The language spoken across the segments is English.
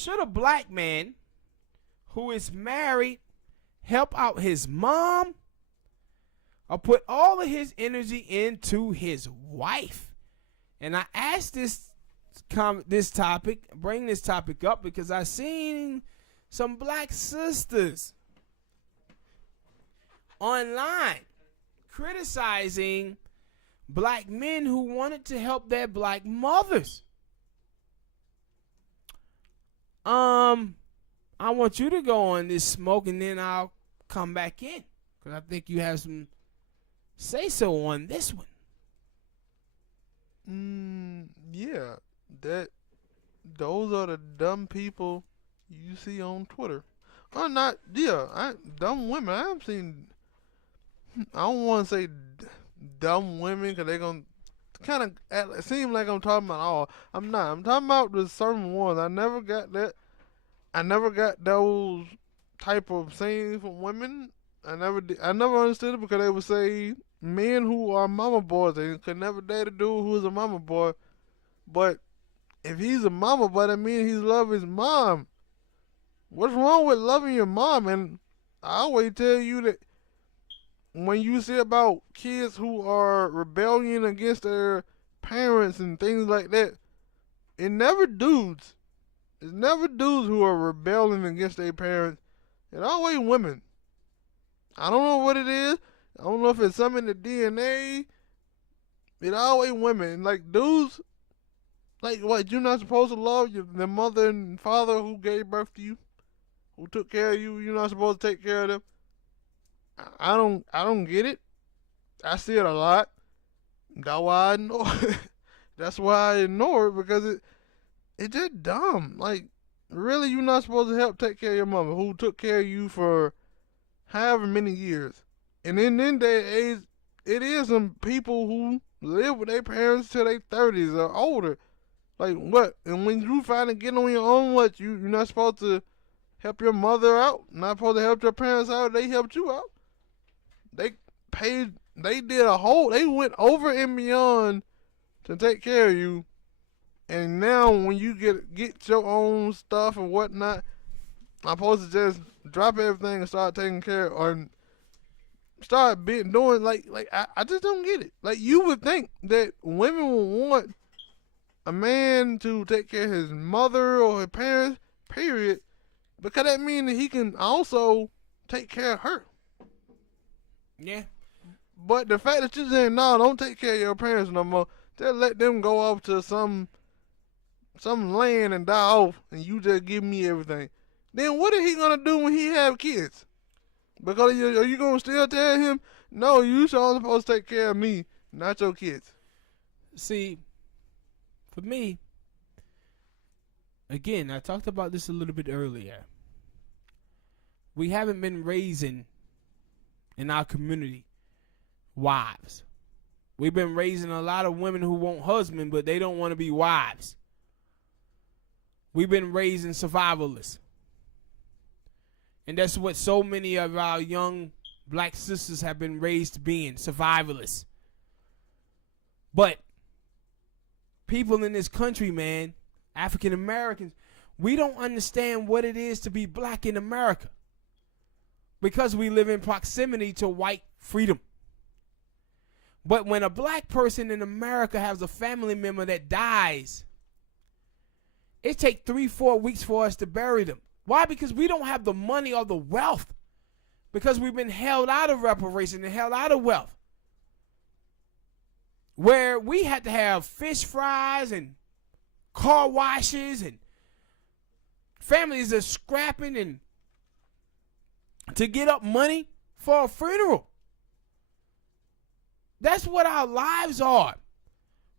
should a black man who is married help out his mom or put all of his energy into his wife? And I asked this topic, bring this topic up because I seen some black sisters online criticizing black men who wanted to help their black mothers. I want you to go on this smoke and then I'll come back in because I think you have some say so on this one. Yeah, those are the dumb people you see on Twitter. Dumb women. I haven't seen. I don't want to say dumb women because they're gonna kind of seem like I'm talking about all. I'm not. I'm talking about the certain ones. I never got that. I never got those type of sayings from women. I never did. I never understood it because they would say men who are mama boys, they could never date a dude who is a mama boy. But if he's a mama boy, that means he loves his mom. What's wrong with loving your mom? And I always tell you that when you see about kids who are rebelling against their parents and things like that, it's never dudes. It's never dudes who are rebelling against their parents. It's always women. I don't know what it is. I don't know if it's something in the DNA. It's always women. Like dudes, like what? You're not supposed to love the mother and father who gave birth to you, who took care of you. You're not supposed to take care of them. I don't get it. I see it a lot. That's why I ignore it. That's why I ignore it because it's just dumb. Like, really, you're not supposed to help take care of your mother who took care of you for however many years. And in that day age, it is some people who live with their parents till their 30s or older. Like, what? And when you finally get on your own, what? You're not supposed to help your mother out? Not supposed to help your parents out? They helped you out? They went over and beyond to take care of you. And now when you get your own stuff and whatnot, I'm supposed to just drop everything and start taking care of, or start doing like I just don't get it. Like, you would think that women would want a man to take care of his mother or his parents, period, because that means that he can also take care of her. Yeah. But the fact that you're saying, no, don't take care of your parents no more, just let them go off to some land and die off, and you just give me everything. Then what is he gonna do when he have kids? Because are you gonna still tell him, no, you sure supposed to take care of me, not your kids? See, for me, again, I talked about this a little bit earlier. We haven't been raising in our community wives. We've been raising a lot of women who want husbands, but they don't want to be wives. We've been raising survivalists. And that's what so many of our young black sisters have been raised being, survivalists. But people in this country, man, African Americans, we don't understand what it is to be black in America because we live in proximity to white freedom. But when a black person in America has a family member that dies, it takes 3-4 weeks for us to bury them. Why? Because we don't have the money or the wealth. Because we've been held out of reparation and held out of wealth. Where we had to have fish fries and car washes and families are scrapping and to get up money for a funeral. That's what our lives are.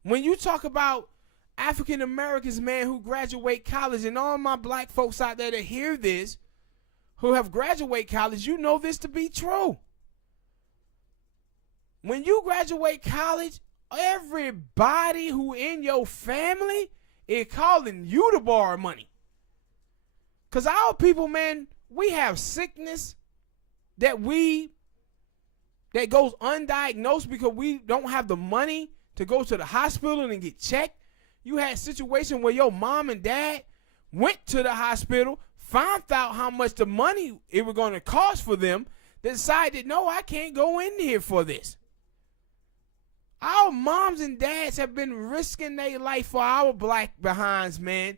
When you talk about African Americans, man, who graduate college, and all my black folks out there that hear this, who have graduated college, you know this to be true. When you graduate college, everybody who in your family is calling you to borrow money. Because our people, man, we have sickness that goes undiagnosed because we don't have the money to go to the hospital and get checked. You had a situation where your mom and dad went to the hospital, found out how much the money it was going to cost for them, decided, no, I can't go in here for this. Our moms and dads have been risking their life for our black behinds, man,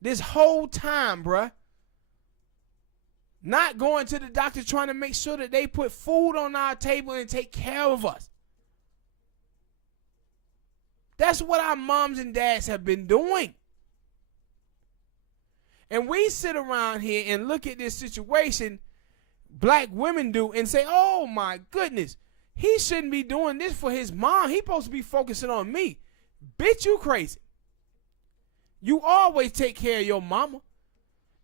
this whole time, bruh. Not going to the doctor, trying to make sure that they put food on our table and take care of us. That's what our moms and dads have been doing. And we sit around here and look at this situation black women do and say, oh my goodness, he shouldn't be doing this for his mom. He's supposed to be focusing on me. Bitch, you crazy. You always take care of your mama.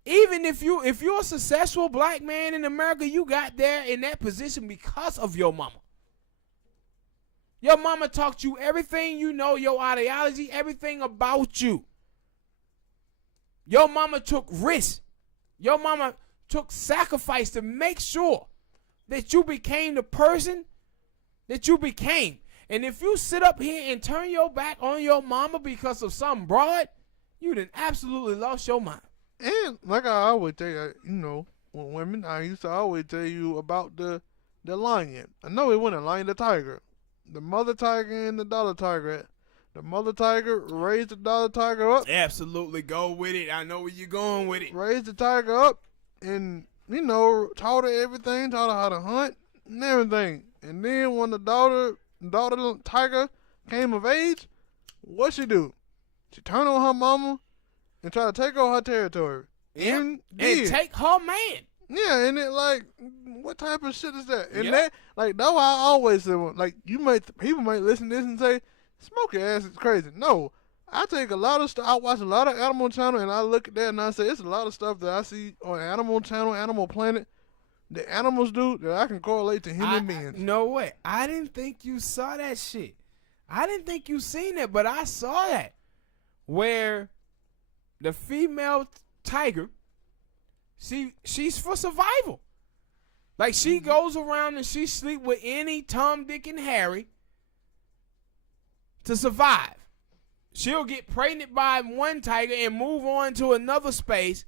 Even if you're a successful black man in America, you got there in that position because of your mama. Your mama taught you everything you know, your ideology, everything about you. Your mama took risks. Your mama took sacrifice to make sure that you became the person that you became. And if you sit up here and turn your back on your mama because of some broad, you done absolutely lost your mind. And like I always tell you, when women, I used to always tell you about the lion. I know it wasn't a lion, the tiger. The mother tiger and the daughter tiger. The mother tiger raised the daughter tiger up. Absolutely, go with it. I know where you're going with it. Raised the tiger up and, taught her everything, taught her how to hunt and everything. And then when the daughter tiger came of age, what she do? She turned on her mama and try to take over her territory. Yep. And take her man. Yeah, and it like, what type of shit is that? And Yep. that's why I always say, like, people might listen to this and say, Smoke your ass is crazy. No, I take a lot of stuff. I watch a lot of Animal Channel, and I look at that and I say, it's a lot of stuff that I see on Animal Channel, Animal Planet, that animals do that I can correlate to human beings. No way. I didn't think you saw that shit. I didn't think you seen it, but I saw that. Where the female tiger, she's for survival. Like, she goes around and she sleep with any Tom, Dick, and Harry to survive. She'll get pregnant by one tiger and move on to another space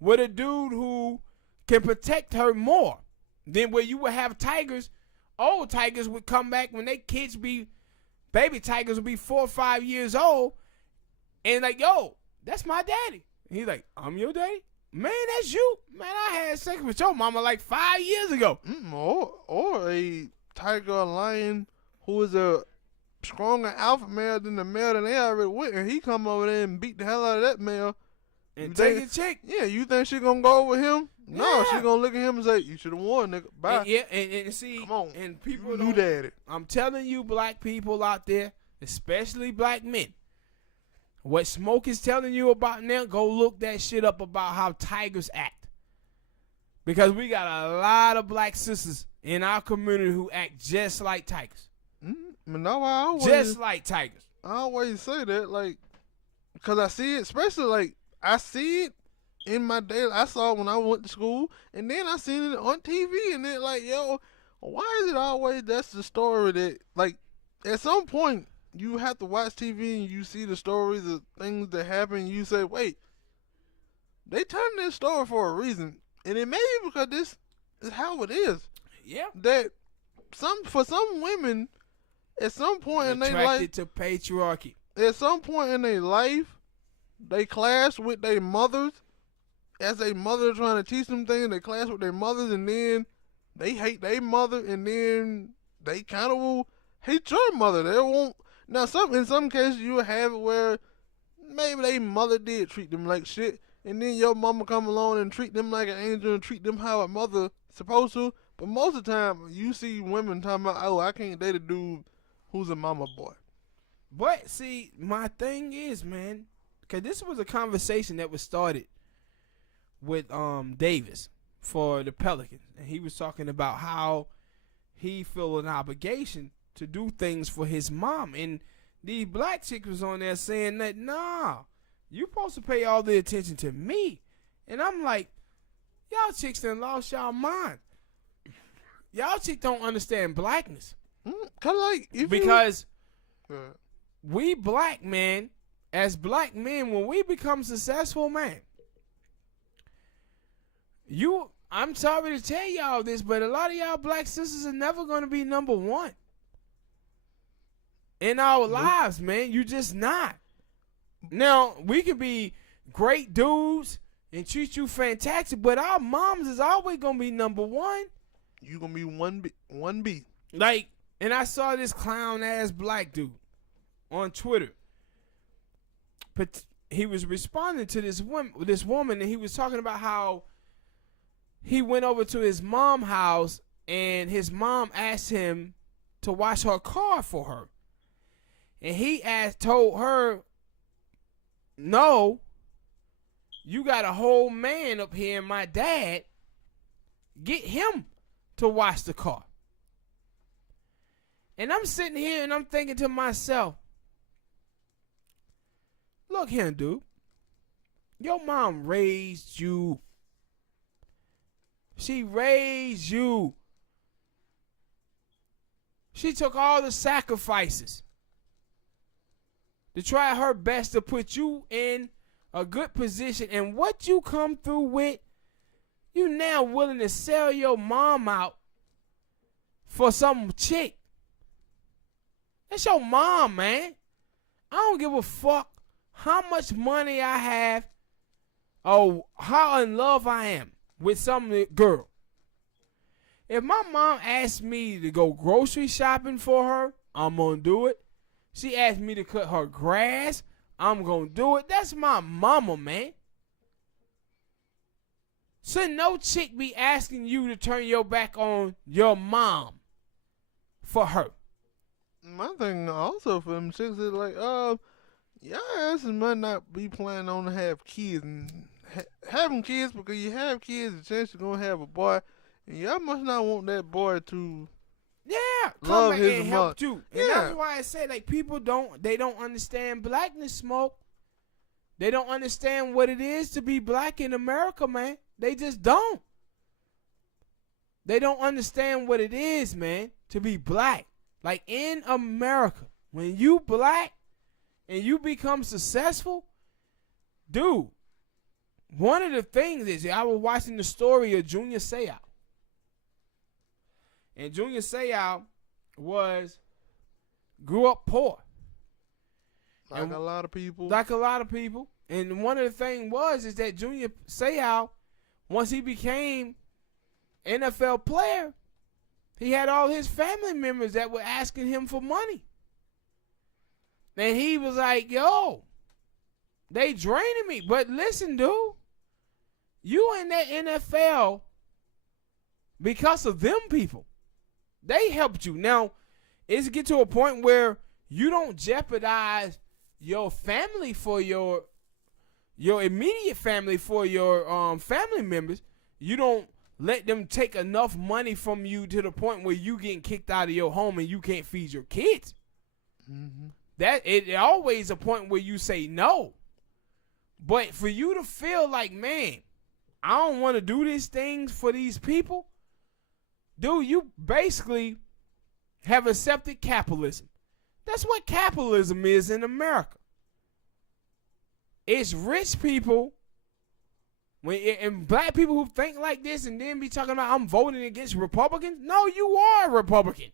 with a dude who can protect her more than where you would have tigers. Old tigers would come back when they kids be, baby tigers would be 4 or 5 years old, and like, yo, that's my daddy. And he's like, I'm your daddy? Man, that's you. Man, I had sex with your mama like 5 years ago. Or a tiger or lion who is a stronger alpha male than the male that they already with, and he come over there and beat the hell out of that male. And take a chick. Yeah, you think she gonna go with him? No, Yeah. she gonna look at him and say, you should have won, nigga. Bye. And see, Come on. and people You don't, daddy. I'm telling you, black people out there, especially black men, what Smoke is telling you about now, go look that shit up about how tigers act. Because we got a lot of black sisters in our community who act just like tigers. No, I always say that, like, because I see it, especially, like, I see it in my day. I saw it when I went to school, and then I seen it on TV, and then, like, yo, why is it always that's the story that, like, at some point, you have to watch TV and you see the stories of things that happen, and you say, wait, they turned this story for a reason, and it may be because this is how it is. Yeah. That for some women, at some point in their life, attracted to patriarchy. at some point in their life, they clash with their mothers. As a mother trying to teach them things, they clash with their mothers, and then they hate their mother, and then they kind of will hate your mother. They won't. Now, in some cases, you will have it where maybe their mother did treat them like shit, and then your mama come along and treat them like an angel and treat them how a mother supposed to. But most of the time, you see women talking about, oh, I can't date a dude who's a mama boy. But see, my thing is, man, because this was a conversation that was started with Davis for the Pelicans, and he was talking about how he feel an obligation to do things for his mom, and these black chicks was on there saying that, nah, you supposed to pay all the attention to me. And I'm like, y'all chicks done lost y'all mind. Y'all chicks don't understand blackness. Cause like because we black men as black men, when we become successful, man, I'm sorry to tell y'all this, but a lot of y'all black sisters are never going to be number one in our lives, man. You just not. Now, we can be great dudes and treat you fantastic, but our moms is always going to be number one. You going to be 1B. Like, and I saw this clown-ass black dude on Twitter. But he was responding to this woman, and he was talking about how he went over to his mom's house, and his mom asked him to wash her car for her. And he told her, no, you got a whole man up here, and my dad, get him to wash the car. And I'm sitting here and I'm thinking to myself, look here, dude. Your mom raised you. She raised you. She took all the sacrifices to try her best to put you in a good position. And what you come through with, you now willing to sell your mom out for some chick. That's your mom, man. I don't give a fuck how much money I have or how in love I am with some girl. If my mom asked me to go grocery shopping for her, I'm going to do it. She asked me to cut her grass, I'm going to do it. That's my mama, man. So no chick be asking you to turn your back on your mom for her. My thing also for them chicks is like, y'all asses might not be planning on to have kids and having kids because you have kids, the chance you're gonna have a boy, and y'all must not want that boy to come love his and mother. help you. And that's why I say, like, people don't understand blackness, Smoke. They don't understand what it is to be black in America, man. They just don't. They don't understand what it is, man, to be black. Like, in America, when you black and you become successful, dude, one of the things is, I was watching the story of Junior Seau. And Junior Seau grew up poor. Like a lot of people. Like a lot of people. And one of the things is that Junior Seau, once he became NFL player, he had all his family members that were asking him for money. And he was like, yo, they draining me. But listen, dude, you in that NFL because of them people. They helped you. Now, it's get to a point where you don't jeopardize your family for your immediate family for your family members. You don't let them take enough money from you to the point where you getting kicked out of your home and you can't feed your kids. Mm-hmm. That it always a point where you say no. But for you to feel like, man, I don't want to do these things for these people, dude, you basically have accepted capitalism. That's what capitalism is in America. It's rich people and black people who think like this and then be talking about I'm voting against Republicans. No, you are a Republican.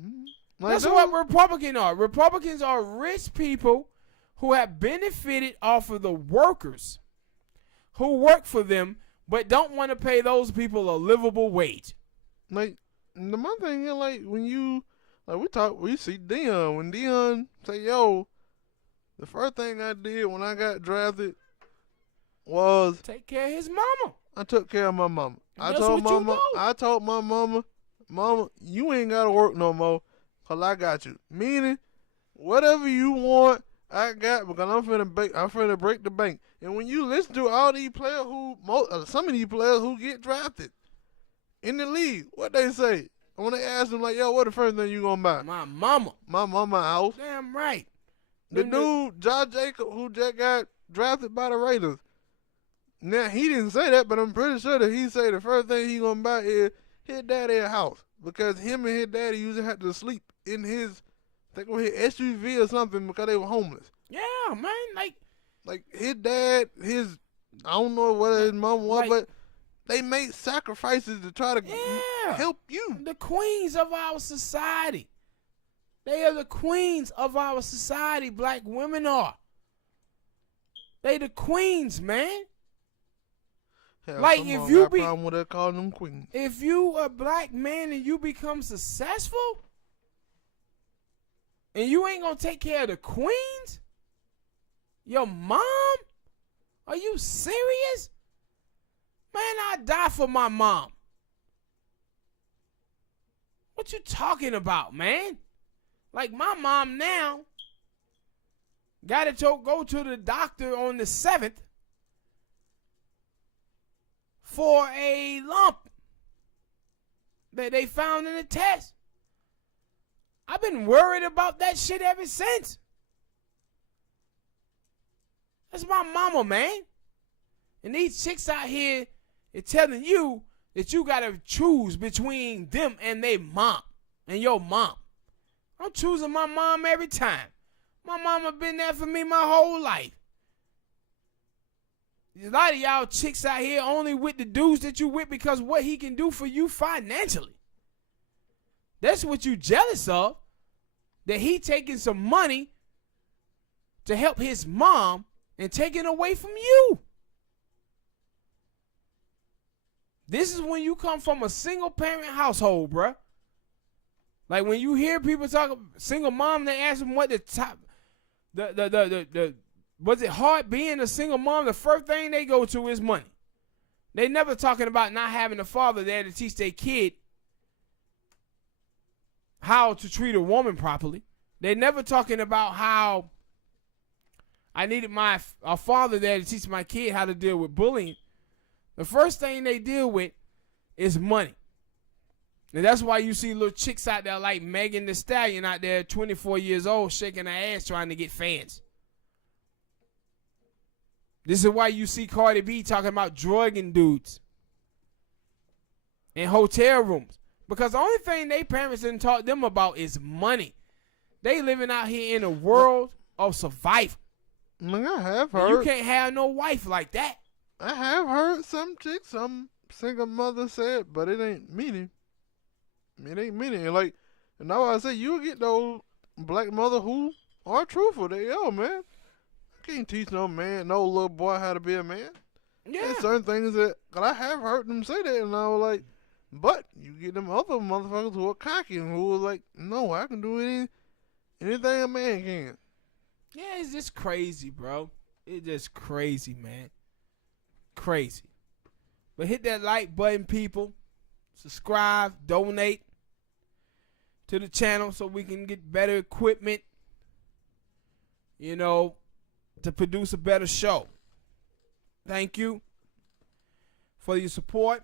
Mm-hmm. That's what Republicans are. Republicans are rich people who have benefited off of the workers who work for them but don't want to pay those people a livable wage. Like, my thing is, like, when you, like, we see Dion. When Dion say, yo, the first thing I did when I got drafted was take care of his mama. I took care of my mama. I told my mama, you ain't got to work no more because I got you. Meaning, whatever you want, I got because I'm finna break the bank. And when you listen to all these players some of these players who get drafted in the league, what they say? When they ask them, like, yo, what the first thing you gonna buy? My mama. My mama house. Damn right. The dude, Josh Jacobs, who just got drafted by the Raiders. Now, he didn't say that, but I'm pretty sure that he said the first thing he gonna buy is his daddy's house. Because him and his daddy usually had to sleep in his, I think it was his SUV or something because they were homeless. Yeah, man. Like his dad, I don't know what his mom was, Like- but they made sacrifices to try to Yeah. help you. The queens of our society. They are the queens of our society. Black women are. They the queens, man. Hell, Like, some if of 'em you got be- problem with that calling them queens. If you a black man and you become successful, and you ain't gonna take care of the queens, your mom, are you serious? Man, I die for my mom. What you talking about, man? Like, my mom now got to go to the doctor on the 7th for a lump that they found in a test. I've been worried about that shit ever since. That's my mama, man. And these chicks out here are telling you that you got to choose between them and their mom and your mom. I'm choosing my mom every time. My mama been there for me my whole life. A lot of y'all chicks out here only with the dudes that you with because what he can do for you financially. That's what you jealous of. That he taking some money to help his mom and taking away from you. This is when you come from a single parent household, bruh. Like when you hear people talk single mom, they ask them what was it hard being a single mom? The first thing they go to is money. They never talking about not having a father there to teach their kid how to treat a woman properly. They never talking about how I needed a father there to teach my kid how to deal with bullying. The first thing they deal with is money. And that's why you see little chicks out there like Megan Thee Stallion out there, 24 years old, shaking her ass trying to get fans. This is why you see Cardi B talking about drugging dudes in hotel rooms. Because the only thing they parents didn't taught them about is money. They living out here in a world of survival. Man, I have And heard. you can't have no wife like that. I have heard some chicks, some single mother said, but it ain't meaning. It ain't meaning. Like, and now I say you get those black mother who are truthful. They man. I can't teach no man, no little boy how to be a man. Yeah. There's certain things that, cause I have heard them say that, and I was like, but you get them other motherfuckers who are cocky and who are like, no, I can do anything a man can. Yeah, it's just crazy, bro. It's just crazy, man. Crazy. But hit that like button, people. Subscribe, donate to the channel so we can get better equipment, to produce a better show. Thank you for your support.